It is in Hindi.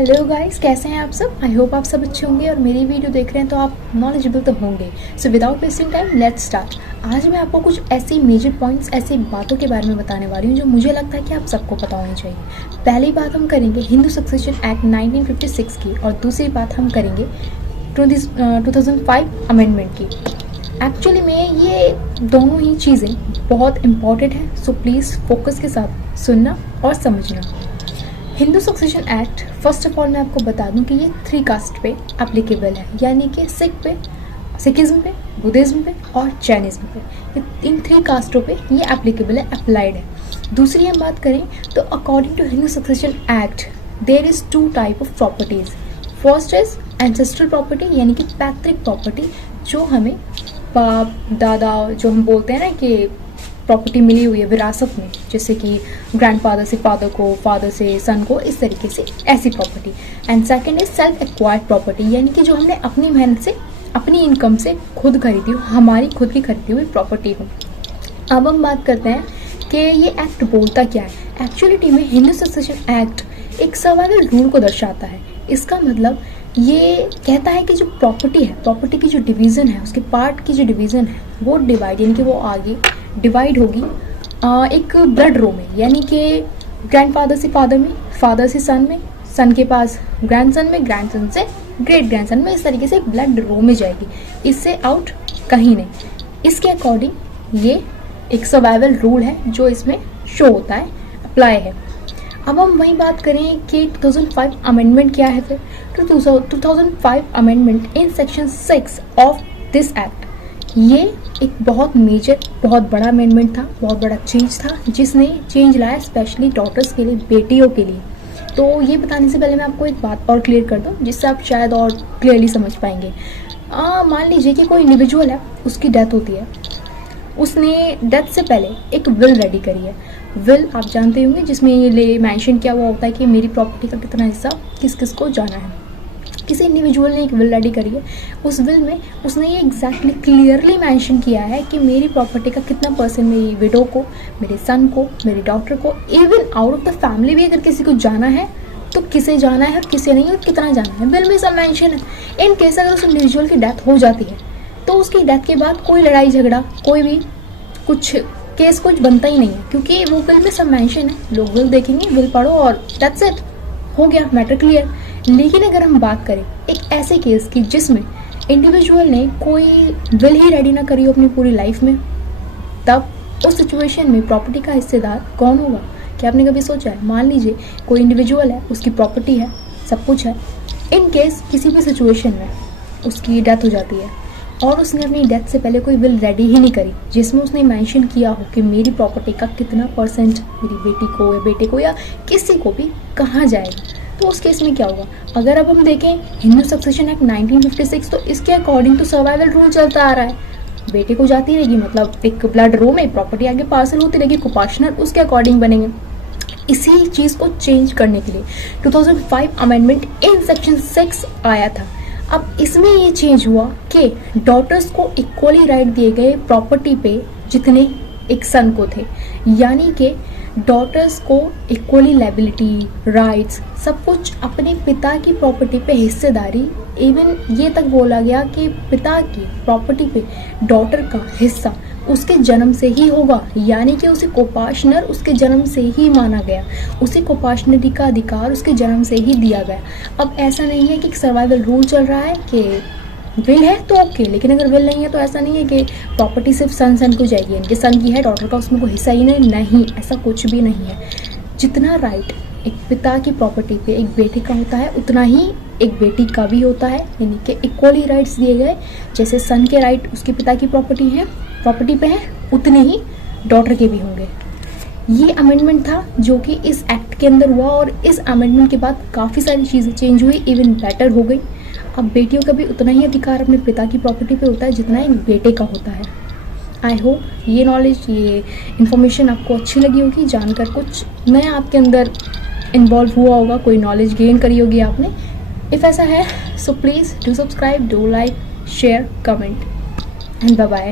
हेलो गाइस, कैसे हैं आप सब। आई होप आप सब अच्छे होंगे और मेरी वीडियो देख रहे हैं तो आप नॉलेजेबल तो होंगे। So without wasting time let's start. आज मैं आपको कुछ ऐसी मेजर पॉइंट्स, ऐसी बातों के बारे में बताने वाली हूँ जो मुझे लगता है कि आप सबको पता होनी चाहिए। पहली बात हम करेंगे हिंदू सक्सेशन एक्ट 1956 की और दूसरी बात हम करेंगे 2005 अमेंडमेंट की। एक्चुअली में ये दोनों ही चीज़ें बहुत इंपॉर्टेंट हैं, सो प्लीज़ फोकस के साथ सुनना और समझना। Hindu succession act, first of all मैं आपको बता दूं कि ये 3 कास्ट पे एप्लीकेबल है, यानी कि सिखिज्म पे, बुद्धिज्म पे और जैनिज्म पे। इन 3 कास्टों पे ये एप्लीकेबल है, अप्लाइड है। दूसरी हम बात करें तो according to Hindu succession act there is 2 type of properties. First is ancestral property, यानी कि पैतृक प्रॉपर्टी, जो हमें बाप दादा, जो हम बोलते हैं ना कि प्रॉपर्टी मिली हुई है विरासत में, जैसे कि ग्रैंडफादर से फादर को, फादर से सन को, इस तरीके से ऐसी property. And second is self acquired property, यानी कि जो हमने अपनी मेहनत से, अपनी इनकम से खुद खरीदी हो, हमारी खुद की खरीदी हुई प्रॉपर्टी हो। अब हम बात करते हैं कि ये एक्ट बोलता क्या है। एक्चुअलिटी में हिंदू सक्सेशन एक्ट एक सर्वाइवल रूल को दर्शाता है। इसका मतलब ये कहता है कि जो प्रॉपर्टी है, प्रॉपर्टी की जो डिवीज़न है, उसके पार्ट की जो डिवीज़न है वो डिवाइड, यानी कि वो आगे डिवाइड होगी एक ब्लड रो में, यानी कि ग्रैंडफादर से फादर में, फादर से सन में, सन के पास ग्रैंडसन में, ग्रैंडसन से ग्रेट ग्रैंडसन में, इस तरीके से एक ब्लड रो में जाएगी, इससे आउट कहीं नहीं। इसके अकॉर्डिंग ये एक सर्वाइवल रूल है जो इसमें शो होता है, अप्लाई है। अब हम वही बात करें कि 2005 अमेंडमेंट क्या है। फिर 2005 amendment in section 6 of this act, ये एक बहुत मेजर, बहुत बड़ा अमेंडमेंट था, बहुत बड़ा चेंज था, जिसने चेंज लाया स्पेशली डॉटर्स के लिए, बेटियों के लिए। तो ये बताने से पहले मैं आपको एक बात और क्लियर कर दूं, जिससे आप शायद और क्लियरली समझ पाएंगे। मान लीजिए कि कोई इंडिविजुअल है, उसकी डेथ होती है, उसने डेथ से पहले एक विल रेडी करी है। विल आप जानते होंगे, जिसमें ये मेंशन किया हुआ होता है कि मेरी प्रॉपर्टी का कितना हिस्सा किस किस को जाना है। किसी इंडिविजुअल ने एक विल रेडी करी है, उस विल में उसने ये एग्जैक्टली क्लियरली मेंशन किया है कि मेरी प्रॉपर्टी का कितना परसेंट मेरी विडो को, मेरे सन को, मेरी डॉटर को, even out of the family भी अगर किसी को जाना है तो किसे जाना है और किसे नहीं और कितना जाना है, विल में सब मेंशन है। इन केस अगर उस इंडिविजुअल की डेथ हो जाती है तो उसकी डेथ के बाद कोई लड़ाई झगड़ा, कोई भी कुछ केस कुछ बनता ही नहीं है, क्योंकि वो विल में सब मेंशन है। लोग विल देखेंगे, विल पढ़ो और दैट्स इट, हो गया मैटर क्लियर। लेकिन अगर हम बात करें एक ऐसे केस की जिसमें इंडिविजुअल ने कोई विल ही रेडी ना करी हो अपनी पूरी लाइफ में, तब उस सिचुएशन में प्रॉपर्टी का हिस्सेदार कौन होगा? क्या आपने कभी सोचा है? मान लीजिए कोई इंडिविजुअल है, उसकी प्रॉपर्टी है, सब कुछ है, इन केस किसी भी सिचुएशन में उसकी डेथ हो जाती है और उसने अपनी डेथ से पहले कोई विल रेडी ही नहीं करी जिसमें उसने मेंशन किया हो कि मेरी प्रॉपर्टी का कितना परसेंट मेरी बेटी को या बेटे को या किसी को भी कहाँ जाएगा, तो उस केस में क्या होगा? अगर अब हम देखें हिंदू सक्सेशन एक्ट 1956, तो इसके अकॉर्डिंग तो सर्वाइवल रूल चलता आ रहा है, बेटे को जाती रहेगी, मतलब एक ब्लड रो में प्रॉपर्टी आगे पार्सल होती रहेगी, कोपार्टनर उसके अकॉर्डिंग बनेंगे। इसी चीज़ को चेंज करने के लिए 2005 अमेंडमेंट इन सेक्शन 6 आया था। अब इसमें ये चेंज हुआ कि डॉटर्स को इक्वली राइट दिए गए प्रॉपर्टी पे जितने एक सन को थे, यानी कि डॉटर्स को इक्वली लायबिलिटी, राइट्स, सब कुछ अपने पिता की प्रॉपर्टी पे हिस्सेदारी। इवन ये तक बोला गया कि पिता की प्रॉपर्टी पे डॉटर का हिस्सा उसके जन्म से ही होगा, यानी कि उसे कोपार्टनर उसके जन्म से ही माना गया, उसे कोपार्टनरी का अधिकार उसके जन्म से ही दिया गया। अब ऐसा नहीं है कि सर्वाइवल रूल चल रहा है कि विल है तो ओके, लेकिन अगर विल नहीं है तो ऐसा नहीं है कि प्रॉपर्टी सिर्फ सन को जाएगी, इनके सन की है, डॉटर का उसमें कोई हिस्सा ही नहीं, ऐसा कुछ भी नहीं है। जितना राइट एक पिता की प्रॉपर्टी पे एक बेटे का होता है, उतना ही एक बेटी का भी होता है, यानी कि इक्वली राइट्स दिए गए। जैसे सन के राइट उसके पिता की प्रॉपर्टी पे है, उतने ही डॉटर के भी होंगे। ये अमेंडमेंट था जो कि इस एक्ट के अंदर हुआ और इस अमेंडमेंट के बाद काफ़ी सारी चीज़ें चेंज हुई, इवन बेटर हो गई। अब बेटियों का भी उतना ही अधिकार अपने पिता की प्रॉपर्टी पे होता है जितना एक बेटे का होता है। आई होप ये नॉलेज, ये इन्फॉर्मेशन आपको अच्छी लगी होगी, जानकर कुछ नया आपके अंदर इन्वॉल्व हुआ होगा, कोई नॉलेज गेन करी होगी आपने। इफ़ ऐसा है so please do subscribe, do like, share, comment and bye bye.